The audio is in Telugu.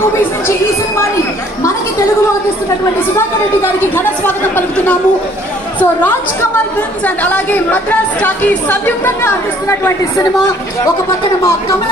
మూవీస్ నుంచి ఈ సినిమాని మనకి తెలుగులో అందిస్తున్నటువంటి సుధాకర్ రెడ్డి గారికి ఘన స్వాగతం పలుకుతున్నాము. So Raj Kamal films and అలాగే మద్రాస్ టాకీస్ సంయుక్తంగా అందిస్తున్నటువంటి సినిమా. ఒక పక్కన మా కమల్